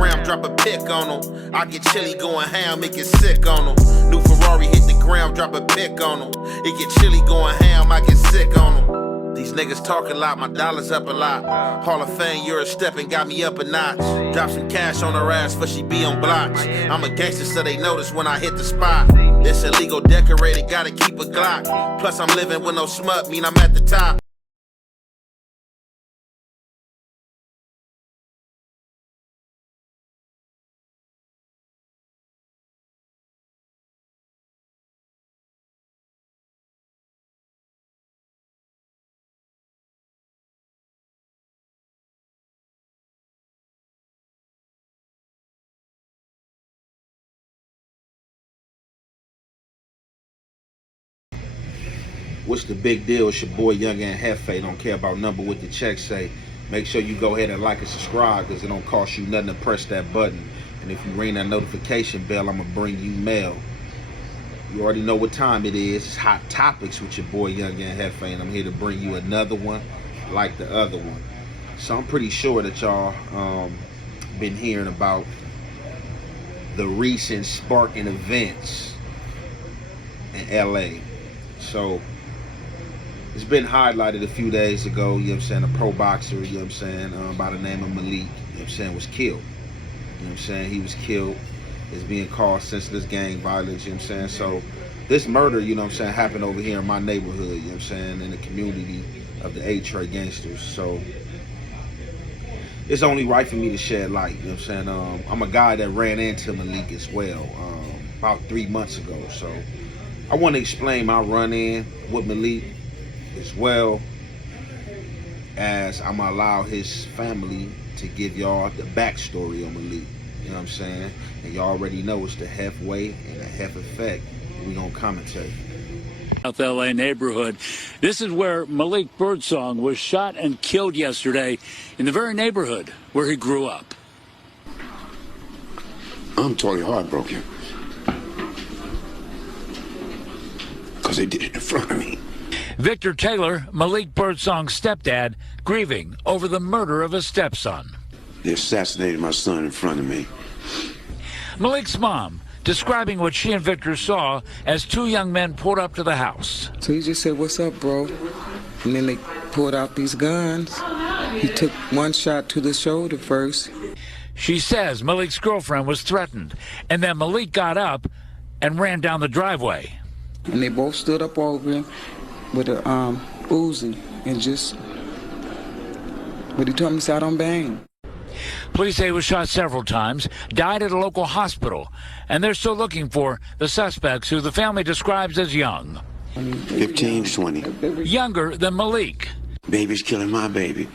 ground, drop a pick on them. I get chilly going ham, it get sick on them. New Ferrari hit the ground, drop a pick on them. It get chilly going ham, I get sick on them. These niggas talk a lot, my dollar's up a lot. Hall of Fame, you're a step and got me up a notch. Drop some cash on her ass for she be on blocks. I'm a gangster so they notice when I hit the spot. This illegal decorated, gotta keep a Glock. Plus I'm living with no smut, mean I'm at the top. What's the big deal? It's your boy Young and Hefe. Don't care about number what the check say. Make sure you go ahead and like and subscribe because it don't cost you nothing to press that button. And if you ring that notification bell, I'm going to bring you mail. You already know what time it is. It's Hot Topics with your boy Young and Hefe, and I'm here to bring you another one like the other one. So I'm pretty sure that y'all been hearing about the recent sparking events in LA. So it's been highlighted a few days ago, you know what I'm saying, a pro boxer, you know what I'm saying, by the name of Malik, you know what I'm saying, was killed. You know what I'm saying, he was killed. It's being called senseless gang violence, you know what I'm saying. So this murder, you know what I'm saying, happened over here in my neighborhood, you know what I'm saying, in the community of the A-Tray gangsters. So it's only right for me to shed light, you know what I'm saying. I'm a guy that ran into Malik as well, about 3 months ago. So I want to explain my run-in with Malik as well as I'm gonna allow his family to give y'all the backstory on Malik. You know what I'm saying? And y'all already know it's the Hef way and the Hef effect. We gonna commentate. South LA neighborhood. This is where Malik Birdsong was shot and killed yesterday in the very neighborhood where he grew up. I'm totally heartbroken. Because they did it in front of me. Victor Taylor, Malik Birdsong's stepdad, grieving over the murder of his stepson. They assassinated my son in front of me. Malik's mom describing what she and Victor saw as two young men pulled up to the house. So he just said, "What's up, bro?" And then they pulled out these guns. He took one shot to the shoulder first. She says Malik's girlfriend was threatened, and then Malik got up and ran down the driveway. And they both stood up over him with a Uzi and just, but he told him to say, "I don't bang." Police say he was shot several times, died at a local hospital, and they're still looking for the suspects who the family describes as young. 15 to 20. Younger than Malik. Baby's killing my baby.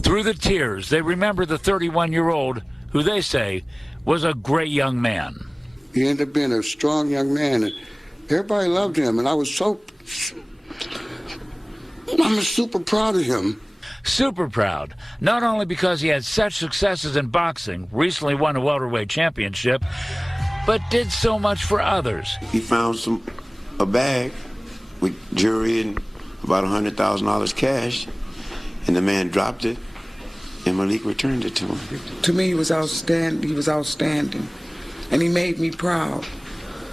Through the tears, they remember the 31-year-old who they say was a great young man. He ended up being a strong young man, and everybody loved him, and I'm super proud of him. Super proud, not only because he had such successes in boxing, recently won a welterweight championship, but did so much for others. He found a bag with jewelry and about $100,000 cash, and the man dropped it, and Malik returned it to him. To me, he was outstanding. He was outstanding, and he made me proud.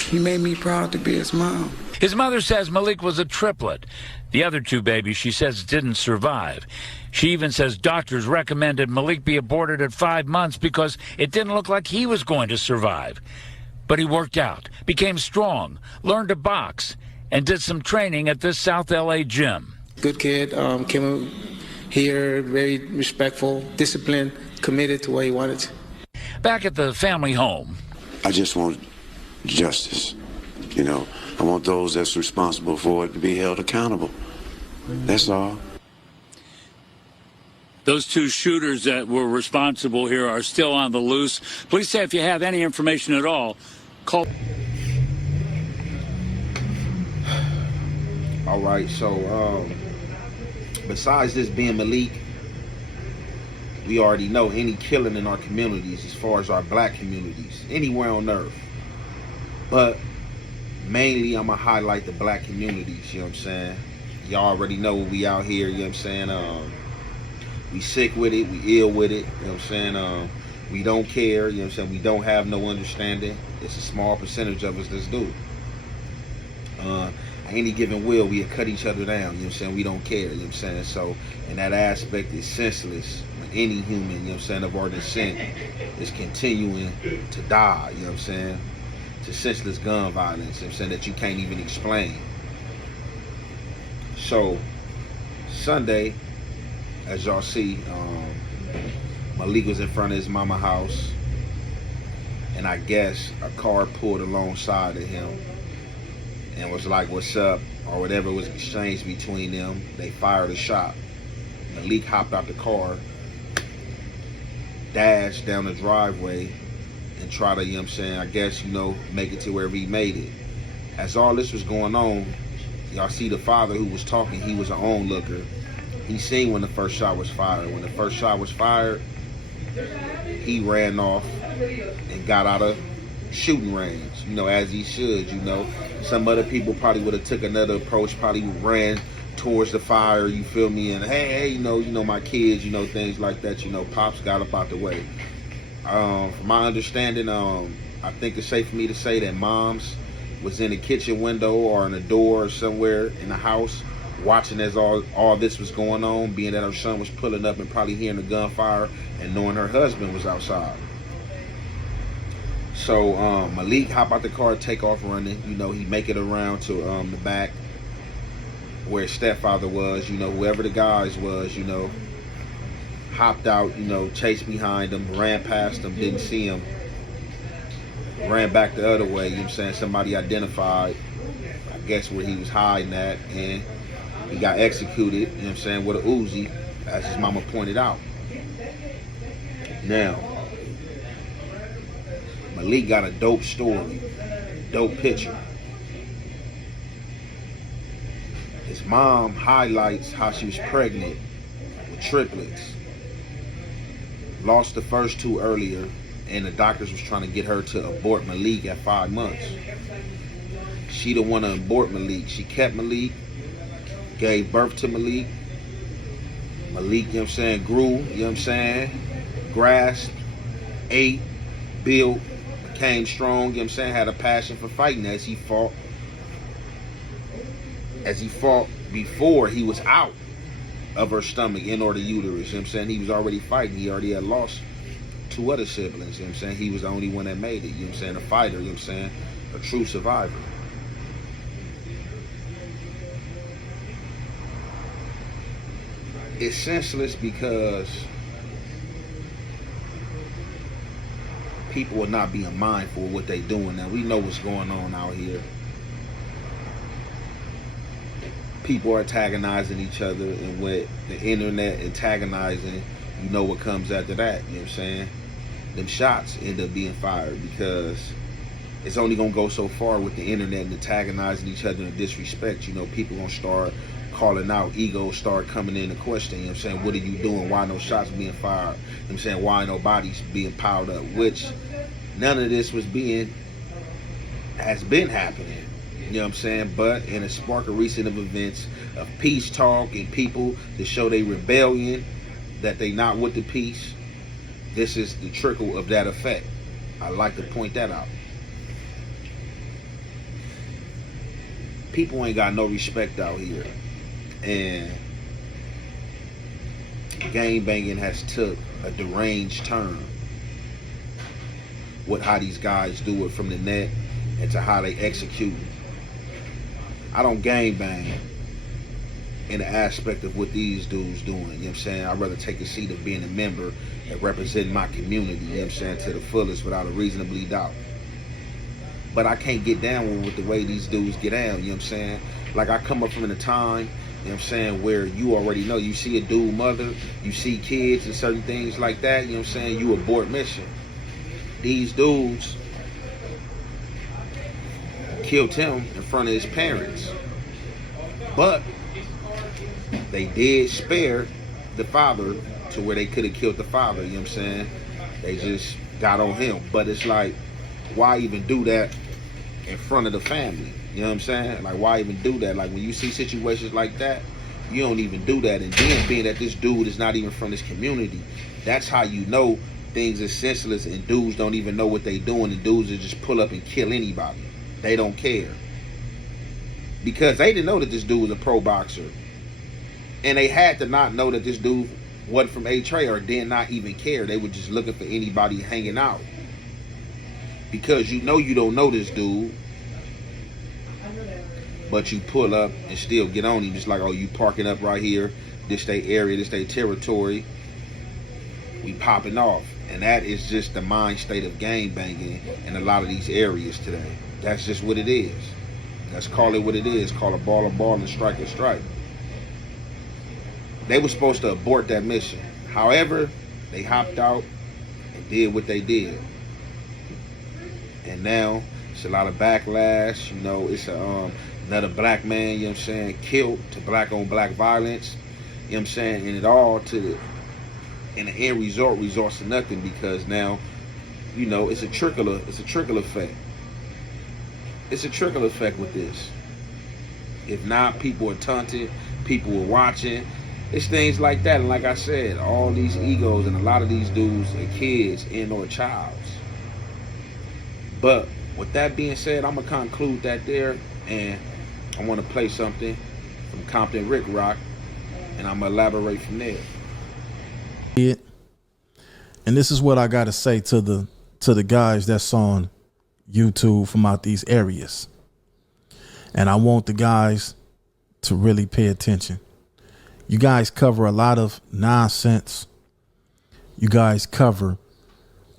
He made me proud to be his mom. His mother says Malik was a triplet. The other two babies, she says, didn't survive. She even says doctors recommended Malik be aborted at 5 months because it didn't look like he was going to survive. But he worked out, became strong, learned to box, and did some training at this South LA gym. Good kid, came here, very respectful, disciplined, committed to what he wanted to. Back at the family home. I just want justice, you know. I want those that's responsible for it to be held accountable. That's all. Those two shooters that were responsible here are still on the loose. Please say if you have any information at all, call. All right, so besides this being Malik, we already know any killing in our communities, as far as our black communities, anywhere on earth. But mainly I'm gonna highlight the black communities, you know what I'm saying? Y'all already know we out here, you know what I'm saying? We sick with it, we ill with it, you know what I'm saying? We don't care, you know what I'm saying? We don't have no understanding. It's a small percentage of us that's do it. Any given will, we cut each other down, you know what I'm saying? We don't care, you know what I'm saying? So, in that aspect, it's senseless. When any human, you know what I'm saying, of our descent is continuing to die, you know what I'm saying? To senseless gun violence, you know what I'm saying, that you can't even explain. So, Sunday, as y'all see, Malik was in front of his mama house, and I guess a car pulled alongside of him and was like, "What's up?" or whatever was exchanged between them. They fired a shot. Malik hopped out the car, dashed down the driveway, and tried to, you know what I'm saying, I guess, you know, make it to wherever he made it. As all this was going on, y'all see the father who was talking, he was an onlooker. He seen when the first shot was fired. When the first shot was fired, he ran off and got out of shooting range, you know, as he should, you know. Some other people probably would have took another approach, probably ran towards the fire, you feel me, and hey, you know, my kids, you know, things like that, you know, Pops got up out the way. From my understanding, I think it's safe for me to say that Moms was in the kitchen window or in a door or somewhere in the house watching as all this was going on, being that her son was pulling up and probably hearing the gunfire and knowing her husband was outside. So Malik hop out the car, take off running. You know, he make it around to the back where his stepfather was, you know, whoever the guys was, you know, hopped out, you know, chased behind him, ran past him, didn't see him, ran back the other way, you know what I'm saying? Somebody identified, I guess, where he was hiding at, and he got executed, you know what I'm saying, with a Uzi, as his mama pointed out. Now, Malik got a dope story, dope picture. His mom highlights how she was pregnant with triplets. Lost the first two earlier, and the doctors was trying to get her to abort Malik at 5 months. She didn't want to abort Malik. She kept Malik, gave birth to Malik. Malik, you know what I'm saying, grew, you know what I'm saying, grasped, ate, built, became strong, you know what I'm saying, had a passion for fighting as he fought before he was out of her stomach in or the uterus, you know what I'm saying. He was already fighting. He already had lost 2 other siblings, you know what I'm saying. He was the only one that made it, you know what I'm saying, a fighter, you know what I'm saying, a true survivor. It's senseless because people are not being mindful of what they're doing. Now, we know what's going on out here. People are antagonizing each other, and with the internet antagonizing, you know what comes after that, you know what I'm saying? Them shots end up being fired because it's only going to go so far with the internet and antagonizing each other and disrespect. You know, people going to start calling out, egos start coming into question, you know what I'm saying? What are you doing? Why no shots being fired? You know what I'm saying? Why no bodies being piled up? Which none of this has been happening. You know what I'm saying? But in a spark of recent events of peace talk and people to show their rebellion, that they not with the peace, this is the trickle of that effect. I like to point that out. People ain't got no respect out here. And gang banging has took a deranged turn with how these guys do it from the net and to how they execute. I don't gang bang in the aspect of what these dudes doing, you know what I'm saying? I'd rather take a seat of being a member and representing my community, you know what I'm saying, to the fullest without a reasonably doubt. But I can't get down with the way these dudes get down, you know what I'm saying? Like, I come up from a time, you know what I'm saying, where you already know, you see a dude mother, you see kids and certain things like that, you know what I'm saying, you abort mission. These dudes killed him in front of his parents. But they did spare the father to where they could have killed the father, you know what I'm saying? They just got on him. But it's like, why even do that in front of the family? You know what I'm saying? Like, why even do that? Like, when you see situations like that, you don't even do that. And then being that this dude is not even from this community, that's how you know things are senseless and dudes don't even know what they doing, and dudes will just pull up and kill anybody. They don't care. Because they didn't know that this dude was a pro boxer. And they had to not know that this dude wasn't from A-Tray, or did not even care. They were just looking for anybody hanging out. Because you know you don't know this dude, but you pull up and still get on him. Just like, oh, you parking up right here, this they area, this they territory, we popping off. And that is just the mind state of gang banging in a lot of these areas today. That's just what it is. Let's call it what it is. Call a ball and strike a strike. They were supposed to abort that mission. However, they hopped out and did what they did. And now it's a lot of backlash. You know, it's another black man, you know what I'm saying, killed to black on black violence. You know what I'm saying? And it all in the end result results to nothing, because now, you know, it's a trickle effect. It's a trickle effect with this. If not, people are taunted, people are watching. It's things like that. And like I said, all these egos and a lot of these dudes are kids and or childs. But with that being said, I'm going to conclude that there. And I want to play something from Compton Rick Rock. And I'm going to elaborate from there. And this is what I got to say to the guys that's on YouTube from out these areas. And I want the guys to really pay attention. You guys cover a lot of nonsense. You guys cover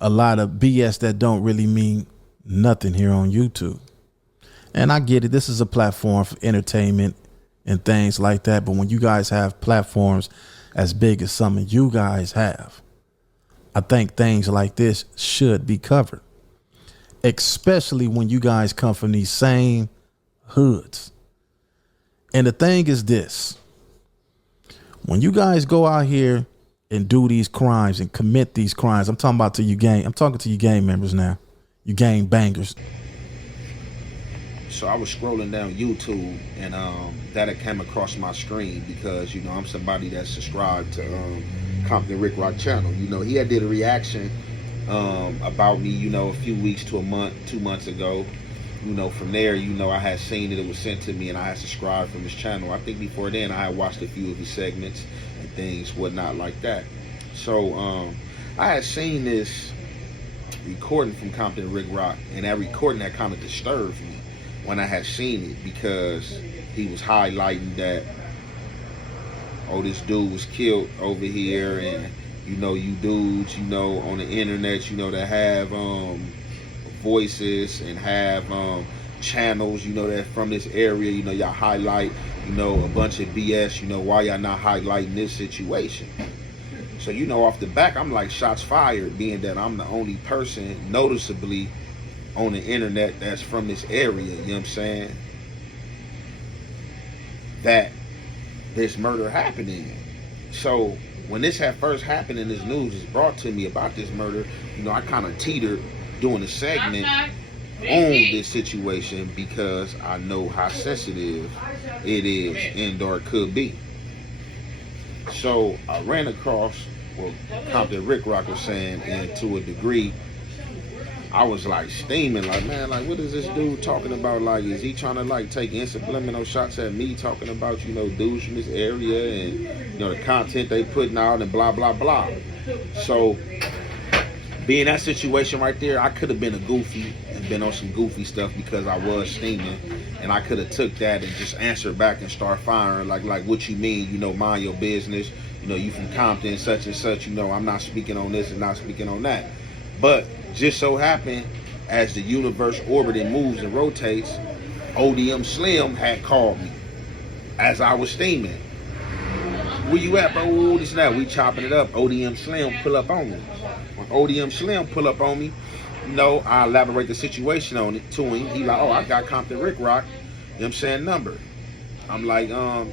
a lot of BS that don't really mean nothing here on YouTube. And I get it. This is a platform for entertainment and things like that. But when you guys have platforms as big as some of you guys have, I think things like this should be covered, especially when you guys come from these same hoods. And the thing is this: when you guys go out here and do these crimes and commit these crimes, I'm talking about to you gang. I'm talking to you gang members now, you gang bangers. So I was scrolling down YouTube, and that had came across my screen because, you know, I'm somebody that's subscribed to Compton Rick Rock channel. You know, he had did a reaction about me, you know, a few weeks to a month, 2 months ago. You know, from there, you know, I had seen it was sent to me, and I had subscribed from his channel. I think before then I had watched a few of his segments and things, whatnot like that. So I had seen this recording from Compton Rick Rock, and that recording that kind of disturbed me when I had seen it, because he was highlighting that, oh, this dude was killed over here, and, you know, you dudes, you know, on the internet, you know, that have voices and have channels, you know, that from this area, you know, y'all highlight, you know, a bunch of BS, you know, why y'all not highlighting this situation? So, you know, off the back, I'm like, shots fired, being that I'm the only person noticeably on the internet that's from this area, you know what I'm saying, that this murder happened in. So when this had first happened and this news was brought to me about this murder, you know, I kind of teetered doing a segment on this situation, because I know how sensitive it is and or it could be. So I ran across what Compton Rick Rock was saying, and to a degree I was like steaming, like, man, like, what is this dude talking about? Like, is he trying to like take subliminal shots at me, talking about, you know, dudes from this area and, you know, the content they putting out and blah blah blah. So being that situation right there, I could have been a goofy and been on some goofy stuff because I was steaming, and I could have took that and just answered back and start firing like what you mean, you know, mind your business, you know, you from Compton, such and such, you know, I'm not speaking on this and not speaking on that. But just so happened, as the universe orbits and moves and rotates, ODM Slim had called me as I was steaming. Where you at, bro? This and that. We chopping it up. ODM Slim pull up on me. When ODM Slim pull up on me, you know, I elaborate the situation on it to him. He like, oh, I got Compton Rick Rock, you know what I'm saying, number. I'm like,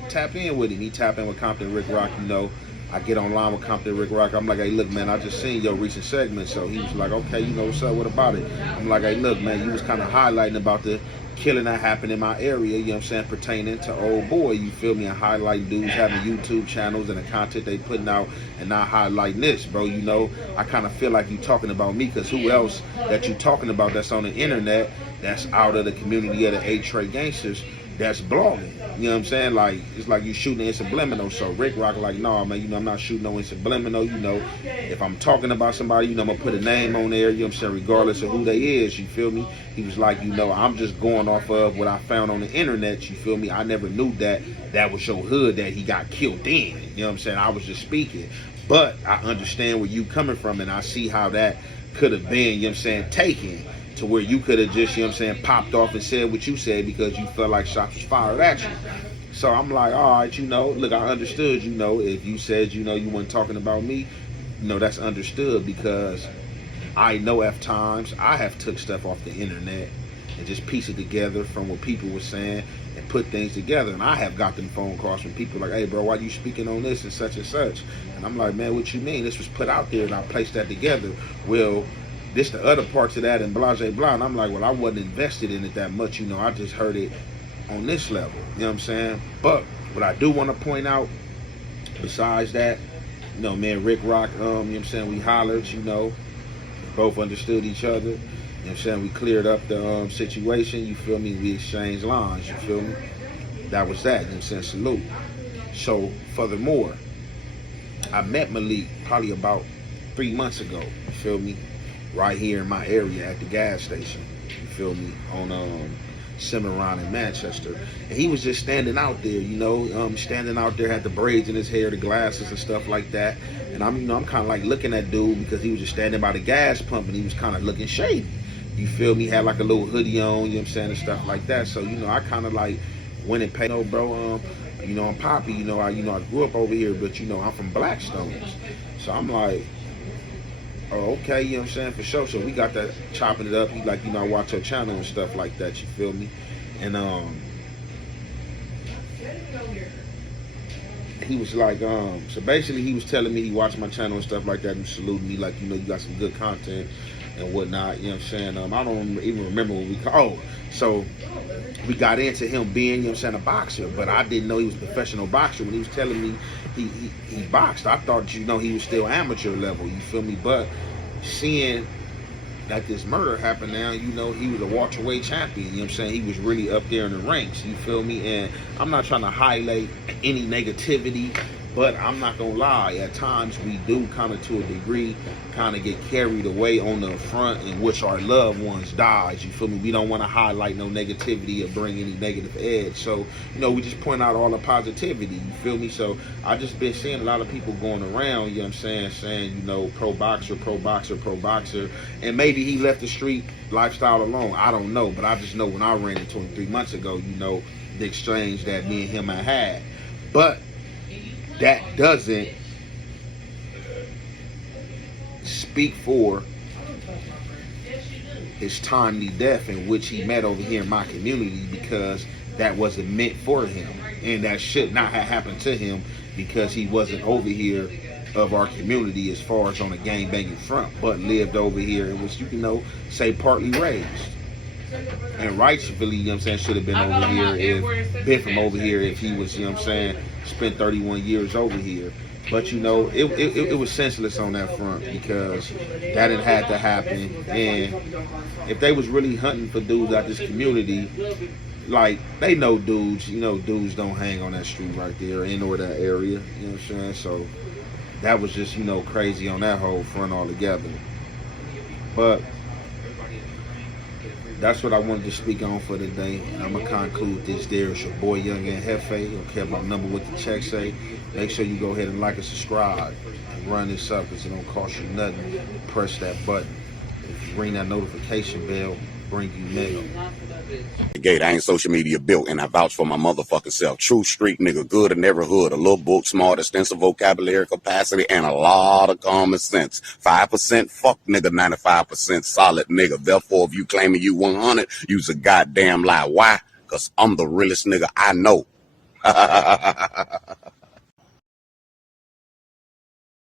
tap in with him. He tap in with Compton Rick Rock, you know. I get online with Compton Rick Rock. I'm like, hey, look, man, I just seen your recent segment. So he was like, okay, you know, what's up? What about it? I'm like, hey, look, man, you was kind of highlighting about the killing that happened in my area, you know what I'm saying, pertaining to old boy, you feel me, and highlighting dudes having YouTube channels and the content they putting out and not highlighting this, bro. You know, I kind of feel like you talking about me, because who else that you talking about that's on the internet that's out of the community of the A-Trey gangsters that's blogging? You know what I'm saying? Like, it's like you shooting in subliminal. So Rick Rock like, no, man, you know, I'm not shooting no in subliminal. You know, if I'm talking about somebody, you know, I'm gonna put a name on there, you know what I'm saying, regardless of who they is, you feel me? He was like, you know, I'm just going off of what I found on the internet, you feel me? I never knew that was your hood that he got killed in. You know what I'm saying? I was just speaking. But I understand where you coming from, and I see how that could have been, you know what I'm saying, taken to where you could have just, you know what I'm saying, popped off and said what you said because you felt like shots was fired at you. So I'm like, all right, you know, look, I understood, you know, if you said, you know, you weren't talking about me, you know, that's understood, because I know at times I have took stuff off the internet and just piece it together from what people were saying and put things together. And I have got them phone calls from people like, hey, bro, why you speaking on this and such and such? And I'm like, man, what you mean? This was put out there and I placed that together. Well, this the other parts of that and blah, blah, blah. And I'm like, well, I wasn't invested in it that much. You know, I just heard it on this level. You know what I'm saying? But what I do want to point out, besides that, you know, man, Rick Rock, you know what I'm saying, we hollered, you know, both understood each other. You know what I'm saying? We cleared up the situation, you feel me? We exchanged lines, you feel me? That was that, you know what I'm saying? Salute. So, furthermore, I met Malik probably about 3 months ago, you feel me? Right here in my area at the gas station, you feel me? On Cimarron in Manchester. And he was just standing out there, you know, standing out there, had the braids in his hair, the glasses and stuff like that. And I'm, you know, I'm kind of like looking at dude because he was just standing by the gas pump and he was kind of looking shady. You feel me? Had like a little hoodie on, you know what I'm saying, and stuff like that. So, you know, I kind of like went and paid, you know, bro, you know, I'm Poppy, you know, I grew up over here, but, you know, I'm from Blackstones. So I'm like, oh, okay, you know what I'm saying, for sure. So we got that chopping it up. He like, you know, I watch your channel and stuff like that, you feel me? And he was like, so basically he was telling me he watched my channel and stuff like that and saluting me like, you know, you got some good content and whatnot, you know what I'm saying? I don't even remember what we called. So we got into him being, you know what I'm saying, a boxer, but I didn't know he was a professional boxer. When he was telling me he boxed, I thought, you know, he was still amateur level, you feel me? But seeing that this murder happened now, you know, he was a welterweight champion, you know what I'm saying? He was really up there in the ranks, you feel me? And I'm not trying to highlight any negativity, but I'm not gonna lie, at times we do kind of, to a degree, kind of get carried away on the front in which our loved ones died, you feel me? We don't want to highlight no negativity or bring any negative edge. So, you know, we just point out all the positivity, you feel me? So I just been seeing a lot of people going around, you know what I'm saying, you know, pro boxer, pro boxer, pro boxer, and maybe he left the street lifestyle alone. I don't know, but I just know when I ran into him 3 months ago, you know, the exchange that me and him had. But that doesn't speak for his timely death in which he met over here in my community, because that wasn't meant for him, and that should not have happened to him because he wasn't over here of our community as far as on a gang banging front, but lived over here and was, you know, say partly raised. And rightfully, you know what I'm saying, should have been over here, been from over here if he was, you know what I'm saying, spent 31 years over here. But, you know, it was senseless on that front, because that didn't have to happen. And if they was really hunting for dudes out this community, like, they know dudes, you know, dudes don't hang on that street right there in or that area, you know what I'm saying? So that was just, you know, crazy on that whole front altogether. But that's what I wanted to speak on for today, and I'm gonna conclude this there. It's your boy Young and Hefe. Don't care about number what the check say. Make sure you go ahead and like and subscribe and run this up, because it don't cost you nothing. Press that button. If you ring that notification bell, bring you mail. Gate, I ain't social media built, and I vouch for my motherfucking self. True street nigga, good in every hood. A little book, smart, extensive vocabulary capacity, and a lot of common sense. 5% fuck nigga, 95% solid nigga. Therefore, if you claiming you 100, you's a goddamn lie. Why? Cause I'm the realest nigga I know.